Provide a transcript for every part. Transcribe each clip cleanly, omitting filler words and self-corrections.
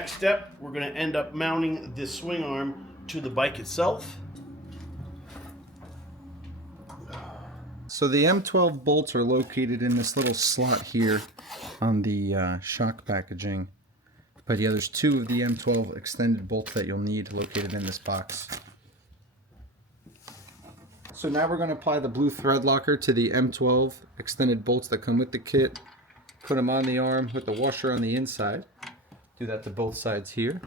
next step, we're going to end up mounting this swing arm to the bike itself. So the M12 bolts are located in this little slot here on the shock packaging. But yeah, there's two of the M12 extended bolts that you'll need located in this box. So now we're going to apply the blue thread locker to the M12 extended bolts that come with the kit. Put them on the arm with the washer on the inside. Do that to both sides here.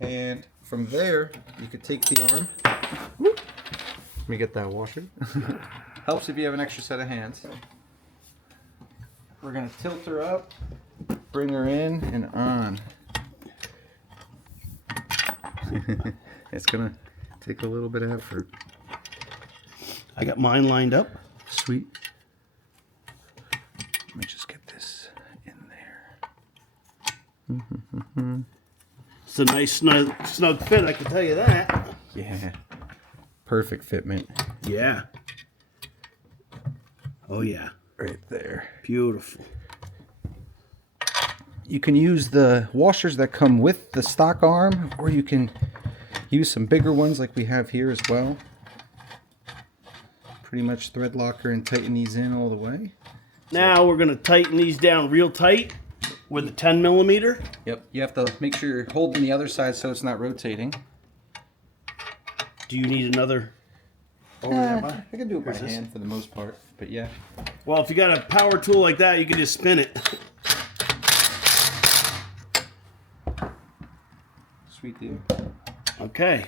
And from there, you could take the arm. Whoop. Let me get that washer. Helps if you have an extra set of hands. We're going to tilt her up, bring her in and on. It's going to take a little bit of effort. I got mine lined up. Sweet. Let me just get this in there. It's a nice snug fit, I can tell you that. Yeah. Perfect fitment. Yeah. Oh yeah. Right there. Beautiful. You can use the washers that come with the stock arm, or you can use some bigger ones like we have here as well. Pretty much thread locker and tighten these in all the way. Now we're going to tighten these down real tight with a 10 millimeter. Yep, you have to make sure you're holding the other side so it's not rotating. Do you need another? I can do it by hand for the most part, but yeah. Well, if you got a power tool like that, you can just spin it. Sweet deal. Okay.